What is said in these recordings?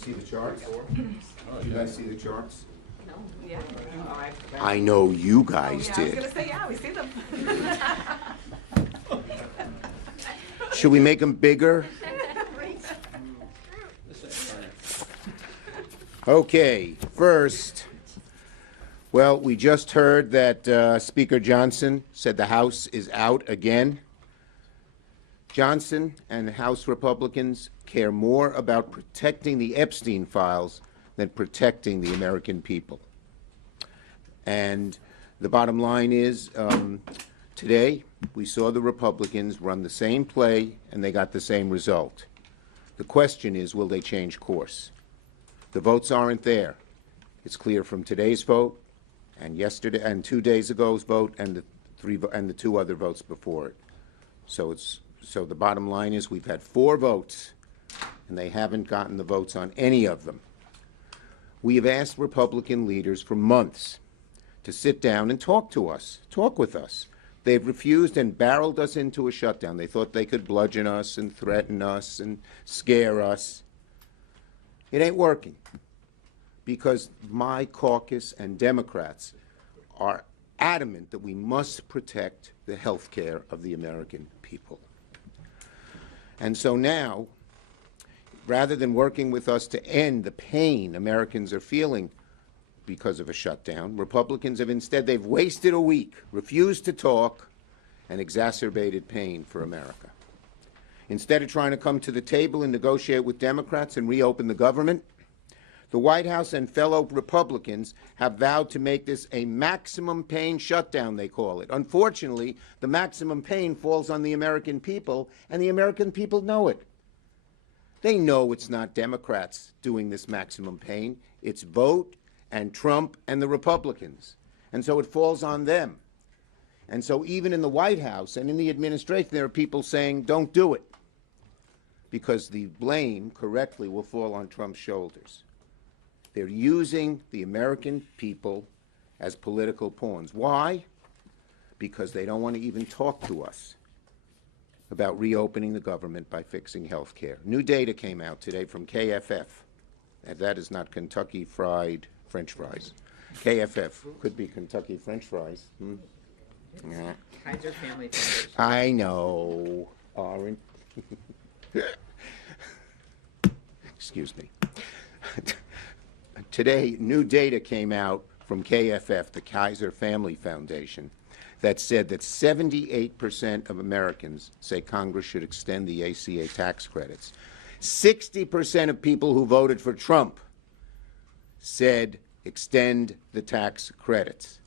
See the charts? You guys see the charts? No, yeah. I know you guys I was did. going to say, yeah, we see them. Should we make them bigger? Okay, first, well, we just heard that Speaker Johnson said the House is out again. Johnson and House Republicans care more about protecting the Epstein files than protecting the American people. And the bottom line is, today we saw the Republicans run the same play and they got the same result. The question is, will they change course? The votes aren't there. It's clear from today's vote and yesterday and 2 days ago's vote and the two other votes before it. So the bottom line is we've had 4 votes and they haven't gotten the votes on any of them. We have asked Republican leaders for months to sit down and talk with us. They've refused and barreled us into a shutdown. They thought they could bludgeon us and threaten us and scare us. It ain't working because my caucus and Democrats are adamant that we must protect the health care of the American people. And so now, rather than working with us to end the pain Americans are feeling because of a shutdown, Republicans have instead, they've wasted a week, refused to talk, and exacerbated pain for America. Instead of trying to come to the table and negotiate with Democrats and reopen the government, the White House and fellow Republicans have vowed to make this a maximum pain shutdown, they call it. Unfortunately, the maximum pain falls on the American people, and the American people know it. They know it's not Democrats doing this maximum pain. It's vote and Trump and the Republicans. And so it falls on them. And so even in the White House and in the administration, there are people saying, don't do it, because the blame correctly will fall on Trump's shoulders. They're using the American people as political pawns. Why? Because they don't want to even talk to us about reopening the government by fixing health care. New data came out today from KFF. And that is not Kentucky Fried French fries. KFF could be Kentucky French fries. Nah. Kaiser Family Foundation. I know. Orange. Excuse me. Today, new data came out from KFF, the Kaiser Family Foundation, that said that 78% of Americans say Congress should extend the ACA tax credits. 60% of people who voted for Trump said extend the tax credits.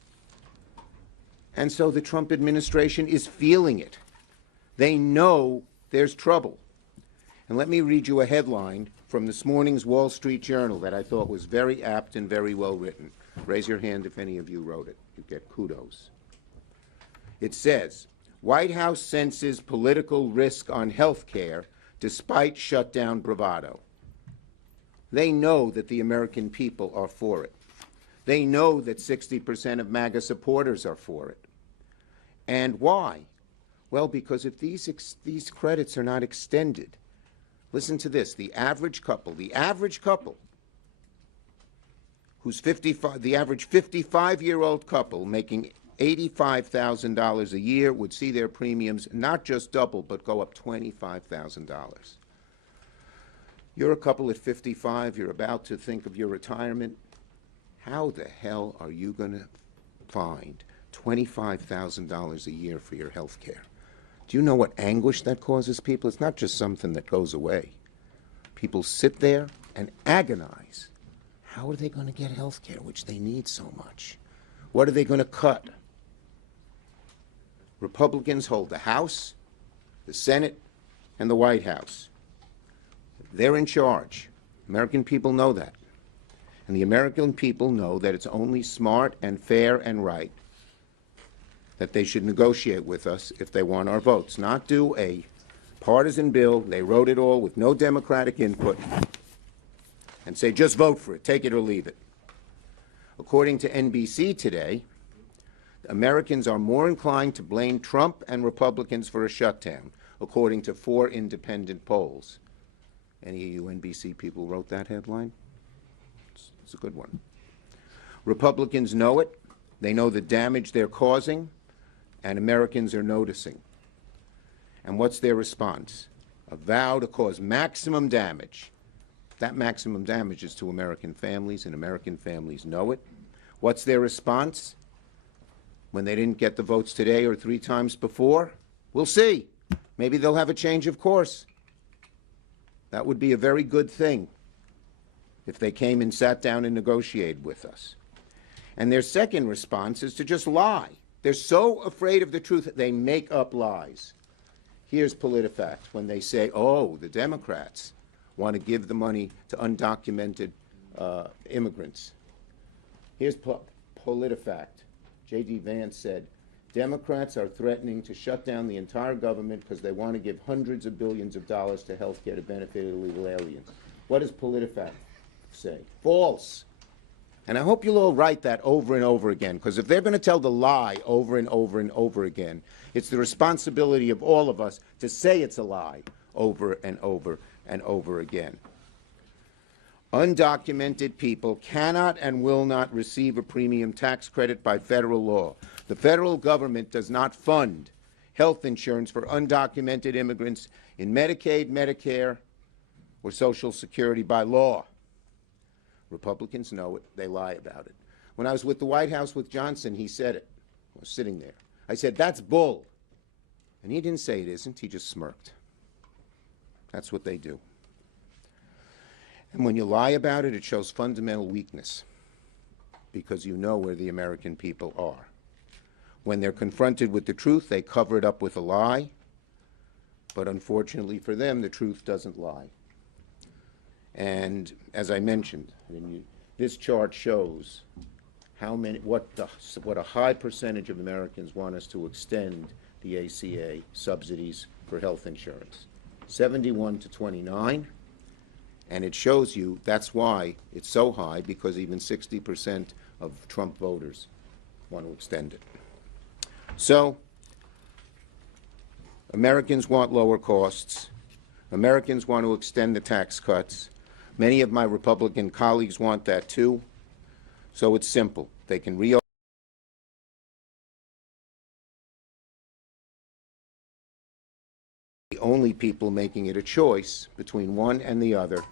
And so the Trump administration is feeling it. They know there's trouble. And let me read you a headline from this morning's Wall Street Journal that I thought was very apt and very well written. Raise your hand if any of you wrote it. You get kudos. It says, White House senses political risk on health care despite shutdown bravado. They know that the American people are for it. They know that 60% of MAGA supporters are for it. And why? Well, because if these credits are not extended, listen to this, the average couple who's 55, the average 55-year-old couple making $85,000 a year would see their premiums not just double, but go up $25,000. You're a couple at 55, you're about to think of your retirement. How the hell are you going to find $25,000 a year for your health care? Do you know what anguish that causes people? It's not just something that goes away. People sit there and agonize. How are they going to get health care, which they need so much? What are they going to cut? Republicans hold the House, the Senate, and the White House. They're in charge. American people know that. And the American people know that it's only smart and fair and right that they should negotiate with us if they want our votes, not do a partisan bill. They wrote it all with no Democratic input and say, just vote for it, take it or leave it. According to NBC today, Americans are more inclined to blame Trump and Republicans for a shutdown, according to 4 independent polls. Any of you NBC people wrote that headline? It's a good one. Republicans know it. They know the damage they're causing, and Americans are noticing. And what's their response? A vow to cause maximum damage. That maximum damage is to American families, and American families know it. What's their response? When they didn't get the votes today or 3 times before? We'll see. Maybe they'll have a change of course. That would be a very good thing if they came and sat down and negotiated with us. And their second response is to just lie. They're so afraid of the truth that they make up lies. Here's PolitiFact when they say, oh, the Democrats want to give the money to undocumented immigrants. Here's PolitiFact. J.D. Vance said, Democrats are threatening to shut down the entire government because they want to give hundreds of billions of dollars to health care to benefit illegal aliens. What does PolitiFact say? False. And I hope you'll all write that over and over again, because if they're going to tell the lie over and over and over again, it's the responsibility of all of us to say it's a lie over and over and over again. Undocumented people cannot and will not receive a premium tax credit by federal law. The federal government does not fund health insurance for undocumented immigrants in Medicaid, Medicare, or Social Security by law. Republicans know it. They lie about it. When I was with the White House with Johnson, he said it. I was sitting there. I said, that's bull. And he didn't say it isn't. He just smirked. That's what they do. And when you lie about it, it shows fundamental weakness, because you know where the American people are. When they're confronted with the truth, they cover it up with a lie. But unfortunately for them, the truth doesn't lie. And as I mentioned, this chart shows what a high percentage of Americans want us to extend the ACA subsidies for health insurance. 71 to 29. And it shows you that's why it's so high, because even 60% of Trump voters want to extend it. So Americans want lower costs. Americans want to extend the tax cuts. Many of my Republican colleagues want that too. So it's simple. They can reopen. The only people making it a choice between one and the other,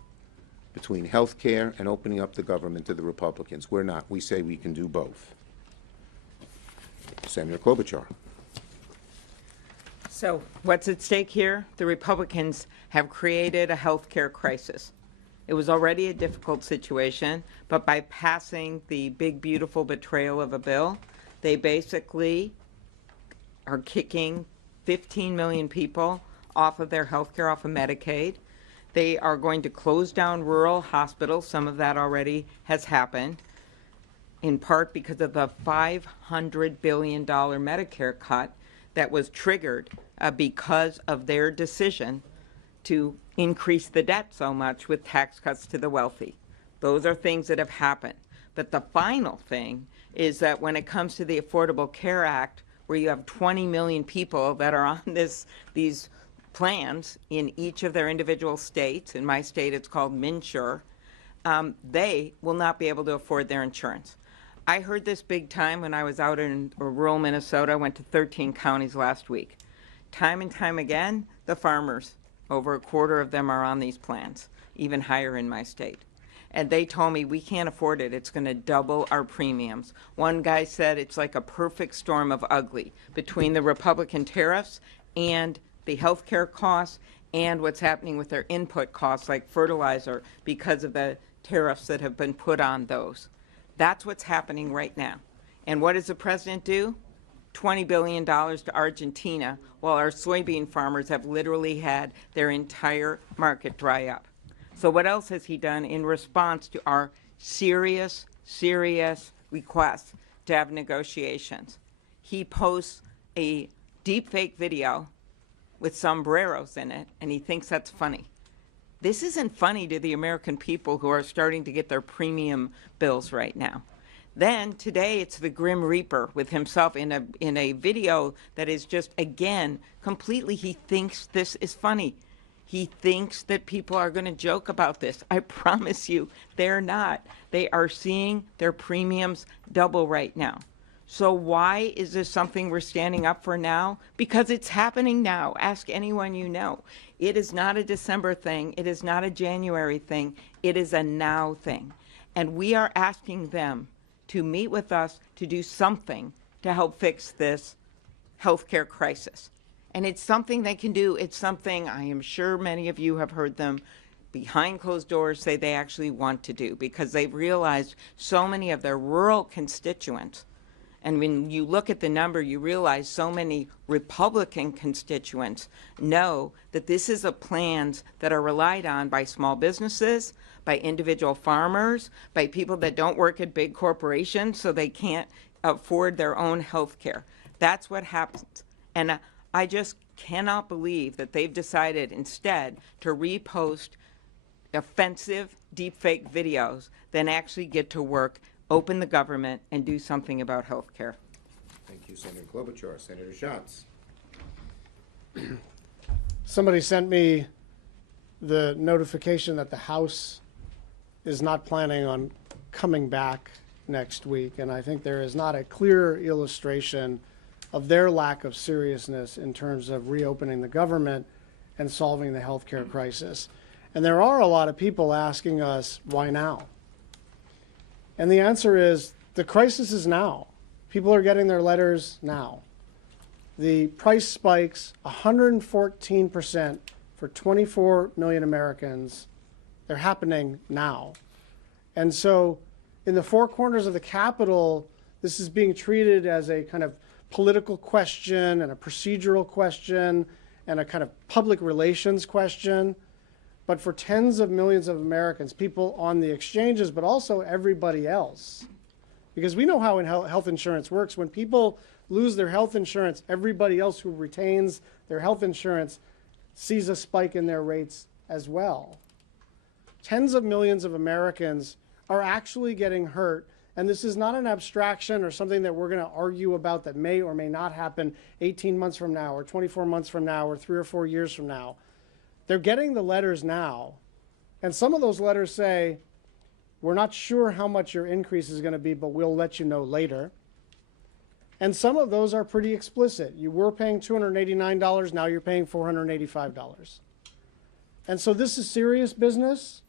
between health care and opening up the government to the Republicans. We're not. We say we can do both. Senator Klobuchar. So what's at stake here? The Republicans have created a health care crisis. It was already a difficult situation, but by passing the big, beautiful betrayal of a bill, they basically are kicking 15 million people off of their health care, off of Medicaid. They are going to close down rural hospitals. Some of that already has happened, in part because of the $500 billion Medicare cut that was triggered because of their decision to increase the debt so much with tax cuts to the wealthy. Those are things that have happened. But the final thing is that when it comes to the Affordable Care Act, where you have 20 million people that are on these plans in each of their individual states, in my state it's called MNsure, they will not be able to afford their insurance. I heard this big time when I was out in rural Minnesota. I went to 13 counties last week. Time and time again, the farmers, over a quarter of them are on these plans, even higher in my state. And they told me, we can't afford it. It's going to double our premiums. One guy said it's like a perfect storm of ugly between the Republican tariffs and the health care costs and what's happening with their input costs like fertilizer because of the tariffs that have been put on those. That's what's happening right now. And what does the president do? $20 billion to Argentina, while our soybean farmers have literally had their entire market dry up. So what else has he done in response to our serious requests to have negotiations? He posts a deepfake video with sombreros in it, and he thinks that's funny. This isn't funny to the American people who are starting to get their premium bills right now. Then today it's the Grim Reaper with himself in a video that is just, again, completely, he thinks this is funny. He thinks that people are going to joke about this. I promise you, they're not. They are seeing their premiums double right now. So why is this something we're standing up for now? Because it's happening now. Ask anyone you know. It is not a December thing. It is not a January thing. It is a now thing. And we are asking them to meet with us to do something to help fix this healthcare crisis. And it's something they can do. It's something I am sure many of you have heard them behind closed doors say they actually want to do, because they've realized so many of their rural constituents, and when you look at the number, you realize so many Republican constituents know that this is a plans that are relied on by small businesses, by individual farmers, by people that don't work at big corporations so they can't afford their own health care. That's what happens. And I just cannot believe that they've decided instead to repost offensive deepfake videos than actually get to work, open the government, and do something about health care. Thank you, Senator Klobuchar. Senator Schatz. Somebody sent me the notification that the House is not planning on coming back next week, and I think there is not a clear illustration of their lack of seriousness in terms of reopening the government and solving the healthcare crisis. And there are a lot of people asking us, why now? And the answer is, the crisis is now. People are getting their letters now. The price spikes 114% for 24 million Americans. They're happening now. And so in the four corners of the Capitol, this is being treated as a kind of political question and a procedural question and a kind of public relations question. But for tens of millions of Americans, people on the exchanges, but also everybody else, because we know how health insurance works. When people lose their health insurance, everybody else who retains their health insurance sees a spike in their rates as well. Tens of millions of Americans are actually getting hurt, and this is not an abstraction or something that we're going to argue about that may or may not happen 18 months from now or 24 months from now or 3 or 4 years from now. They're getting the letters now, and some of those letters say, we're not sure how much your increase is going to be, but we'll let you know later. And some of those are pretty explicit. You were paying $289, now you're paying $485. And so this is serious business.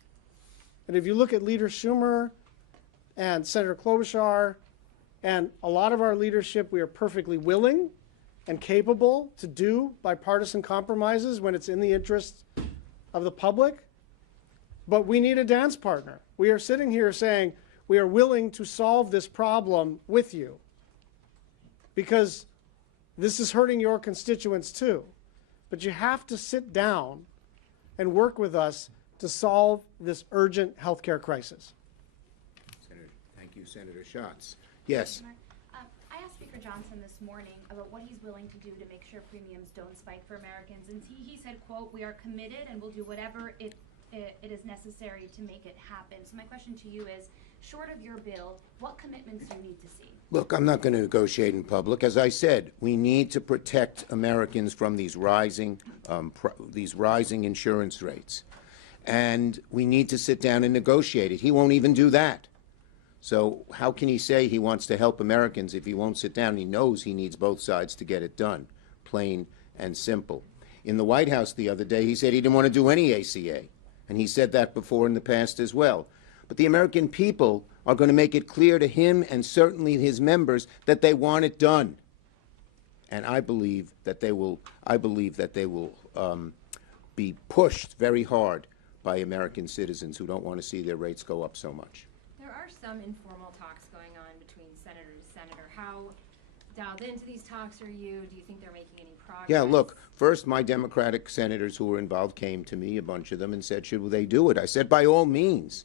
And if you look at Leader Schumer and Senator Klobuchar and a lot of our leadership, we are perfectly willing and capable to do bipartisan compromises when it's in the interest of the public. But we need a dance partner. We are sitting here saying we are willing to solve this problem with you because this is hurting your constituents too. But you have to sit down and work with us to solve this urgent healthcare crisis. Senator, thank you, Senator Schatz. Yes. I asked Speaker Johnson this morning about what he's willing to do to make sure premiums don't spike for Americans, and he said, quote, "We are committed and will do whatever it is necessary to make it happen." So my question to you is, short of your bill, what commitments do you need to see? Look, I'm not going to negotiate in public. As I said, we need to protect Americans from these rising insurance rates. And we need to sit down and negotiate it. He won't even do that. So how can he say he wants to help Americans if he won't sit down? He knows he needs both sides to get it done, plain and simple. In the White House the other day, he said he didn't want to do any ACA. And he said that before in the past as well. But the American people are going to make it clear to him and certainly his members that they want it done. And I believe that they will be pushed very hard by American citizens who don't want to see their rates go up so much. There are some informal talks going on between senator to senator. How dialed into these talks are you? Do you think they're making any progress? Yeah, look, first my Democratic senators who were involved came to me, a bunch of them, and said, should they do it? I said, by all means.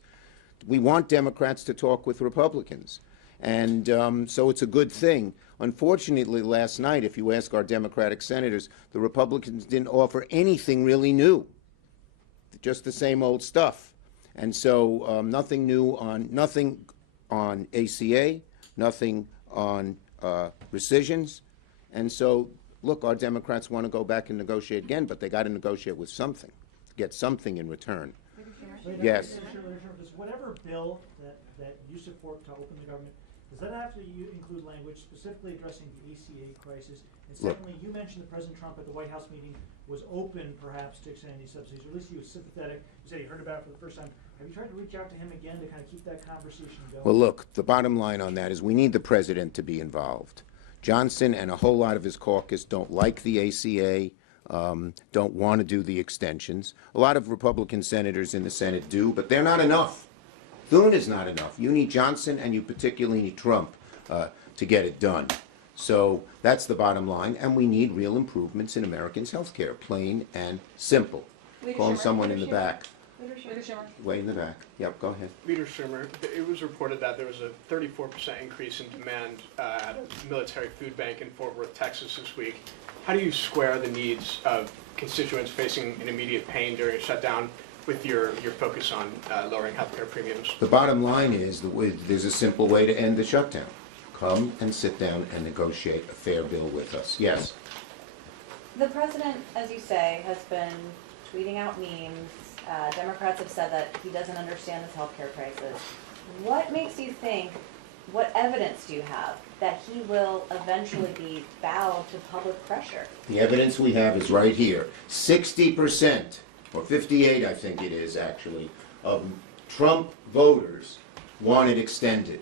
We want Democrats to talk with Republicans. And so it's a good thing. Unfortunately, last night, if you ask our Democratic senators, the Republicans didn't offer anything really new, just the same old stuff. And so nothing on ACA, nothing on rescissions. And so, look, our Democrats want to go back and negotiate again, but they got to negotiate with something. get something in return. Wait, Yes. Mr. Schumer, does whatever bill that you support to open the government, does that have to include language specifically addressing the ACA crisis? And Look. secondly, you mentioned that President Trump at the White House meeting was open perhaps to extending these subsidies, or at least he was sympathetic. You said you heard about it for the first time. Have you tried to reach out to him again to kind of keep that conversation going? Well, look, the bottom line on that is we need the president to be involved. Johnson and a whole lot of his caucus don't like the ACA, don't want to do the extensions. A lot of Republican senators in the Senate do, but they're not enough. Thune is not enough. You need Johnson, and you particularly need Trump to get it done. So that's the bottom line, and we need real improvements in Americans' health care, plain and simple. Calling someone in the back. Way in the back. Yep, go ahead. Leader Schumer, it was reported that there was a 34% increase in demand at a military food bank in Fort Worth, Texas this week. How do you square the needs of constituents facing an immediate pain during a shutdown with your focus on lowering healthcare premiums? The bottom line is there's a simple way to end the shutdown. Come and sit down and negotiate a fair bill with us. Yes. The president, as you say, has been tweeting out memes. Democrats have said that he doesn't understand this healthcare crisis. What makes you think, what evidence do you have that he will eventually be bowed to public pressure? The evidence we have is right here. 60%, or 58 I think it is actually, of Trump voters want it extended.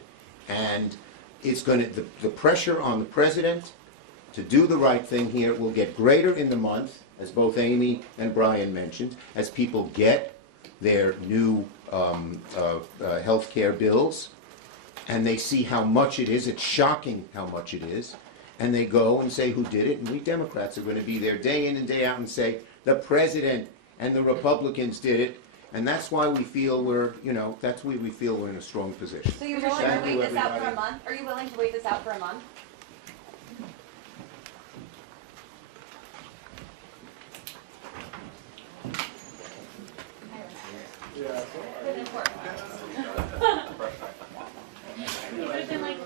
And it's going to, the pressure on the president to do the right thing here will get greater in the month, as both Amy and Brian mentioned, as people get their new health care bills, and they see how much it is. It's shocking how much it is. And they go and say who did it, and we Democrats are going to be there day in and day out and say, the president and the Republicans did it, and that's why we feel we're, that's why we feel we're in a strong position. So you're willing to Thank you, wait this out for a everybody. month? Are you willing to wait this out for a month? It would have been like